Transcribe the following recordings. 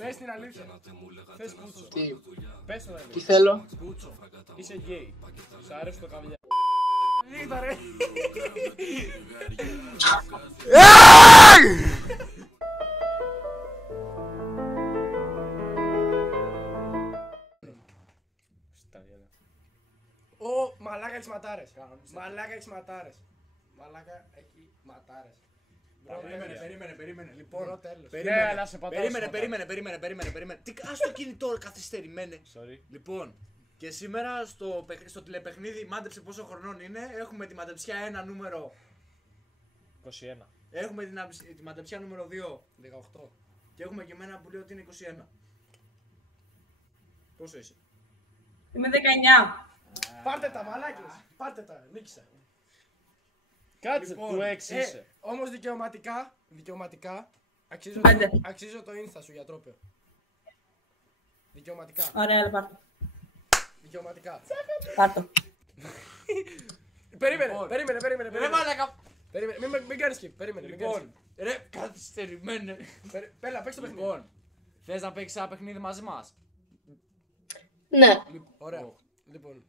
Πες την αλήθεια. Θες πούτσο. Τι, Πες το τι θέλω. πούτσο. Είσαι γκέι. Σου αρέσει το καβιλιά. Λίγτα ρε. Ω, μαλάκα έχεις ματάρες. Μαλάκα έχεις ματάρες. Μαλάκα έχει ματάρες. Περίμενε. Λοιπόν, τέλος. Περίμενε. Τι ας το κινητό καθυστερημένε. Sorry. Λοιπόν, και σήμερα στο τηλεπαιχνίδι μάντεψε πόσο χρονών είναι. Έχουμε τη μαντεψιά 1 νούμερο. 21. Έχουμε τη μαντεψιά νούμερο 2. 18. Και έχουμε και εμένα που λέει ότι είναι 21. Πόσο είσαι? Είμαι 19. Πάρτε τα μαλάκες. Πάρτε τα. Νίκησα. Κάτσε, Λοιπόν, του 6 είσαι. Όμως δικαιωματικά, Πέντε. αξίζω το ίνστα σου για τρόπαιο. Δικαιωματικά. Ωραία, έλα πάρ' Δικαιωματικά. το. Περίμενε. Ρε μαλάκα. Μην κάνεις skip. Περίμενε. Λοιπόν, ρε καθυστερημένε. Πέλα, παίξ' το παιχνίδι. Λοιπόν, θες να παίξεις ένα παιχνίδι μαζί μας? Ναι. Ωραία.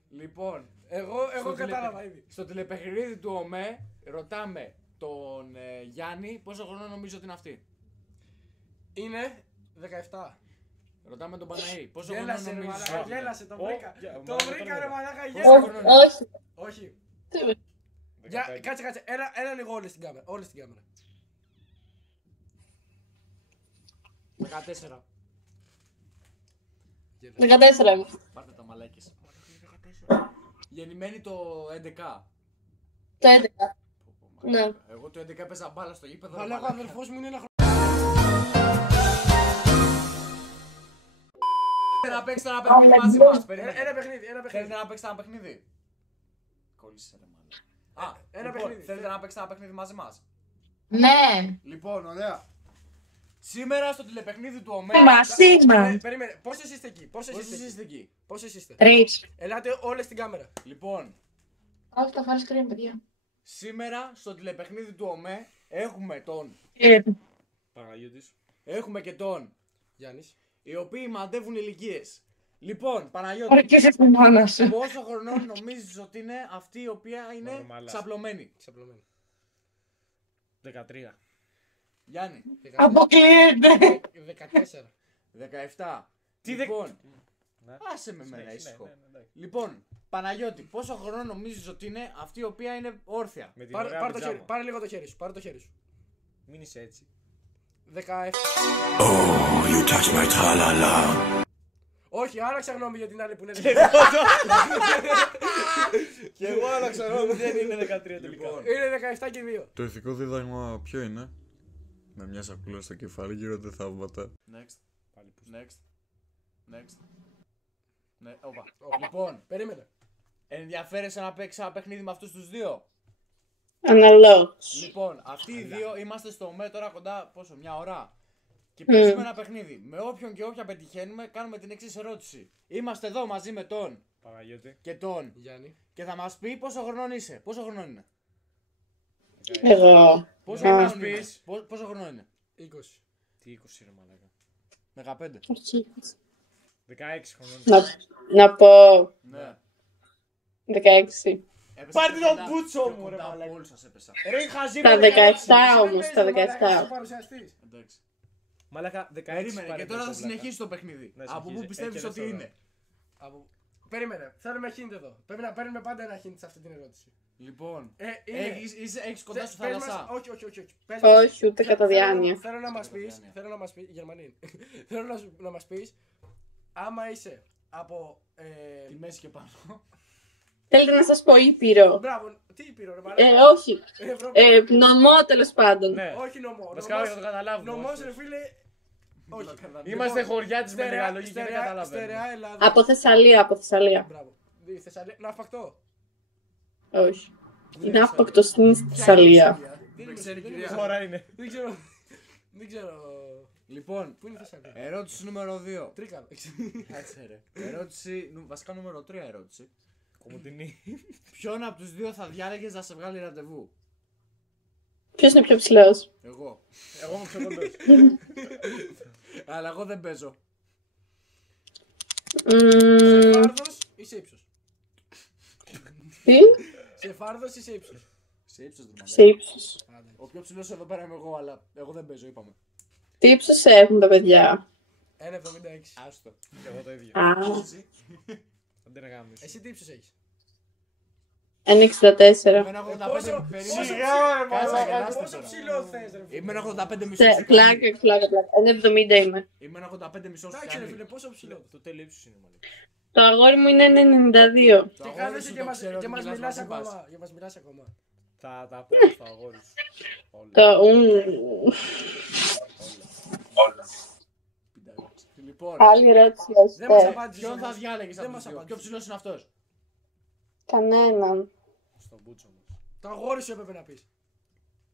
Λοιπόν, Εγώ εγώ κατάλαβα ήδη. Στο τηλεπαιχνίδι του ΟΜΕ ρωτάμε τον Γιάννη πόσο χρόνο νομίζω ότι είναι αυτή. Είναι 17. Ρωτάμε τον Παναή πόσο χρόνο Γέλασε ρε νομίζω. μαλάκα, γέλασε, το βρήκα. Το βρήκα ρε μαλάκα, Πόσο γέλασε. χρόνο είναι? Όχι. Όχι. Τι, Κάτσε, έλα λίγο όλη στην κάμερα. 14. 14 είμαι. Πάρτε τα μαλάκες. Γεννημένη το 11. Το 11. Ναι. Εγώ το 11 έπαιζα μπάλα στο γήπεδο. ρε Μαλάκα, ο μαλάκα. αδελφός μου είναι ένα χρόνο. Θέλετε να παίξετε ένα παιχνίδι μαζί μας? Ένα παιχνίδι. Θέλετε να παίξετε ένα παιχνίδι? Κόλλησε ρε μαλάκα. Ένα Λοιπόν, παιχνίδι. θέλετε να παίξετε ένα παιχνίδι μαζί μας? Ναι. Λοιπόν, ωραία. Σήμερα στο τηλεπαιχνίδι του ΟΜΕ. Σίγμα. Περίμενε, πόσες είστε εκεί, Πόσοι είστε εκεί? Πόσες είστε. 3. Ελάτε όλες στην κάμερα. Λοιπόν, Όχι, το φάρεις κρέμ, παιδιά. σήμερα στο τηλεπαιχνίδι του ΟΜΕ έχουμε τον. Παναγιώτης. Έχουμε και τον. Γιάννης. Οι οποίοι μαντεύουν ηλικίες. Λοιπόν, Ωραία, Παναγιώτη, και είσαι μόνο σου. πόσο χρονών νομίζεις ότι είναι αυτή η οποία είναι Νορμάλας. ξαπλωμένη? Ξαπλωμένη. 13. Γιάννη, Αποκλείεται. 14. 17. Τι Λοιπόν, Ναι. άσε με μένα Ναι, ήσυχο. ναι. Λοιπόν, Παναγιώτη, πόσο χρονών νομίζεις ότι είναι αυτή η οποία είναι όρθια? Με την ωραία πιτζάμα. Πάρε λίγο το χέρι σου, πάρε το χέρι σου. Μην είσαι έτσι. 17. Oh, you touch my tra-la-la. Όχι, άλλαξα γνώμη για την άλλη που είναι 13. Και εγώ άλλαξα γνώμη, δεν είναι 13 τελικά. Λοιπόν, Είναι 17 και 2. Το ηθικό δίδαγμα ποιο είναι? Με μια σακούλα στο κεφάλι γίνονται θαύματα. next. Next. Ναι, όπα. Λοιπόν, Περίμενε. ενδιαφέρεσαι να παίξει ένα παιχνίδι με αυτούς τους δύο? Αναλόγως. Λοιπόν, αυτοί οι δύο είμαστε στο ΟΜΕ τώρα κοντά, πόσο, μια ώρα. Και παίζουμε ένα παιχνίδι. Με όποιον και όποια πετυχαίνουμε, κάνουμε την εξής ερώτηση. Είμαστε εδώ μαζί με τον Παναγιώτη. και τον. Γιάννη. Και θα μας πει πόσο χρονών είσαι. Πόσο χρονών είναι? Εγώ. Πόσο Α. χρονών είναι? Πόσο χρονών είναι? 20. Τι 20 ρε μαλάκα. 15. Όχι. 16 χρονών. Να πω Ναι. 16. Έπεσα Πάρτε πιο τον κοντά- πούτσο πιο μου, ρε κοντά από μαλάκα. όλους σας έπεσα. Ρε χαζί Τα μου, 17 όμως, τα Είσαι 17. παρουσιαστής. Εντάξει. Μαλάκα 16 Περίμενε και πάρε τώρα θα το βλάκα. συνεχίσει το παιχνίδι. Ναι, Από πού συνεχίζει. πιστεύεις Και ότι δεύτερο. είναι? Περίμενε, θέλουμε hint εδώ. Πρέπει να παίρνουμε πάντα ένα hint σε αυτή την ερώτηση. Λοιπόν, Είναι. έχεις κοντά σου Πες μας- θάλασσα? Όχι. Πες μας- Όχι, ούτε κατά διάνοια. Θέλω να μας Κατά πεις, διάνοια. θέλω να μας πεις, Γερμανή. Θέλω να μας πεις, άμα είσαι από... Τη μέση και πάνω. Θέλετε να σας πω Ήπειρο. Μπράβο, τι Ήπειρο ρε Όχι. Ευρώπη. Νομό τέλος πάντων. Ναι. Όχι νομό. Βασικά όχι, θα το καταλάβουμε. Νομός ρε φίλε, όχι. Είμαστε χωριά της Στερεά- μεγαλογική και δεν στερεά- καταλαβαίνουμε. Στερεά Ελλάδα. Από Θεσσαλία. Μπράβο. Η Θεσσαλία, να φακτώ. Όχι. Είναι άπακτο στην Θεσσαλία. Δεν ξέρει κυρία. Χώρα είναι. Δεν ξέρω. Λοιπόν, Πού είναι η Θεσσαλία. ερώτηση νούμερο 2. Τρίκαλο. Κάτσε ρε. Ερώτηση, βασικά νούμερο 3 ερώτηση. Κομμωτινή. Ποιον από τους δύο θα διάλεγες να σε βγάλει ραντεβού? Ποιος είναι πιο ψηλός? Εγώ. Εγώ είμαι πιο κοντός. Αλλά εγώ δεν παίζω. Σε φάρδος ή σε ύψος? Τι? Σε φάρδος ή σε ύψος? Σε ύψος δεν Σε ύψος. Ο πιο ψηλός εδώ πέρα είμαι εγώ, αλλά εγώ δεν παίζω, είπαμε. Τι ύψος έχουν τα παιδιά? 1,76. Άστο. Και εγώ το ίδιο. Α, Δεν την αγάμεις. Εσύ τι ύψος έχεις? 1,64. Είμαι ένα 85. Περίμενε. Κάτσε, γελάστε Πόσο τώρα. ψηλό θες ρε φίλε? Είμαι ένα 85 μισό. Πλάκα, πλάκα. 1,70 είμαι. Είμαι ένα 85 μισό. Εντάξει ρε φίλε, πόσο ψηλό? Το τέλειο ύψος είναι μάλλον. Το αγόρι μου είναι 1,92. Το Και αγόρι κάθεσαι σου και το μας, ξέρω, και μας μιλάς μιλάς μαζί μας. ακόμα. Και μας μιλάς ακόμα. Τα πω στο αγόρι σου. Όλα. Το Λοιπόν, Άλλη ερώτηση, Δεν μας Αστέρ. απάντησες. ποιον θα όμως. διάλεγες Δεν από μας τους δύο? απάντησες. Πιο ψηλός είναι αυτός. Κανέναν. Στον μπούτσο μας. Το αγόρι σου έπρεπε να πεις.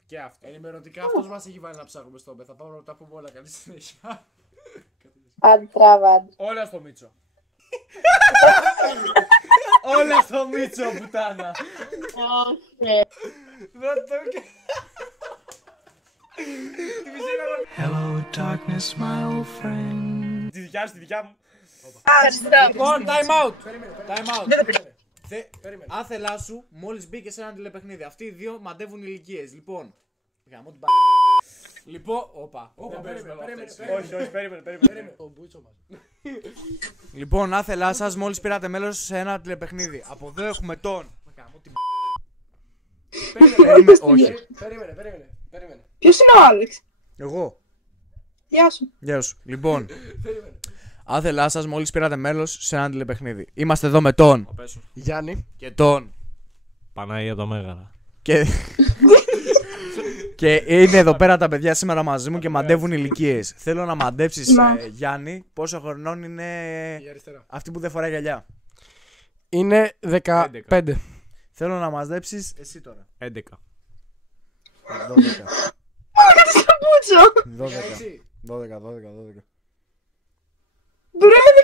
Και αυτό. Ενημερωτικά αυτός μας έχει βάλει να ψάχνουμε στον θα πάμε να τα πούμε όλα. Καλή συνέχεια. Άντε, τράβα, άντε. Όλα στο Μίτσο. Όλα στο Μίτσο, πουτάνα. Όχι. Δεν το και... Τη μισή Τη δικιά σου, τη δικιά μου. Λοιπόν, time out. Περίμενε, Time out. περίμενε. Περίμενε. Άθελά σου, μόλις μπήκε σε ένα τηλεπαιχνίδι. Αυτοί οι δύο μαντεύουν ηλικίες. Λοιπόν. Γαμώ την Λοιπόν, όπα. Όπα, περίμενε, περίμενε. Όχι, όχι, περίμενε, περίμενε. Το μπούτσο μας. Λοιπόν, άθελά σας, μόλις πήρατε μέλος σε ένα τηλεπαιχνίδι. Από εδώ έχουμε τον. Γαμώ την Περίμενε, Όχι. περίμενε. Ποιος είναι ο Άλεξ? Εγώ. Γεια σου. Γεια σου. Λοιπόν, Περίμενε. άθελά σας, μόλις πήρατε μέλος σε ένα τηλεπαιχνίδι. Είμαστε εδώ με τον. Γιάννη. Και τον. Παναγία το Μέγαρα. Και... και είναι εδώ πέρα τα παιδιά σήμερα μαζί μου και μαντεύουν ηλικίες. Θέλω να μαντέψεις, Γιάννη, πόσο χρονών είναι Η αριστερά. αυτή που δεν φοράει γυαλιά. Είναι 15. Θέλω να μαντέψεις εσύ τώρα. 11. 12. Πούτσο. 12. Έτσι. 12. Μπρο, είμαι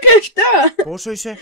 17. Πόσο είσαι?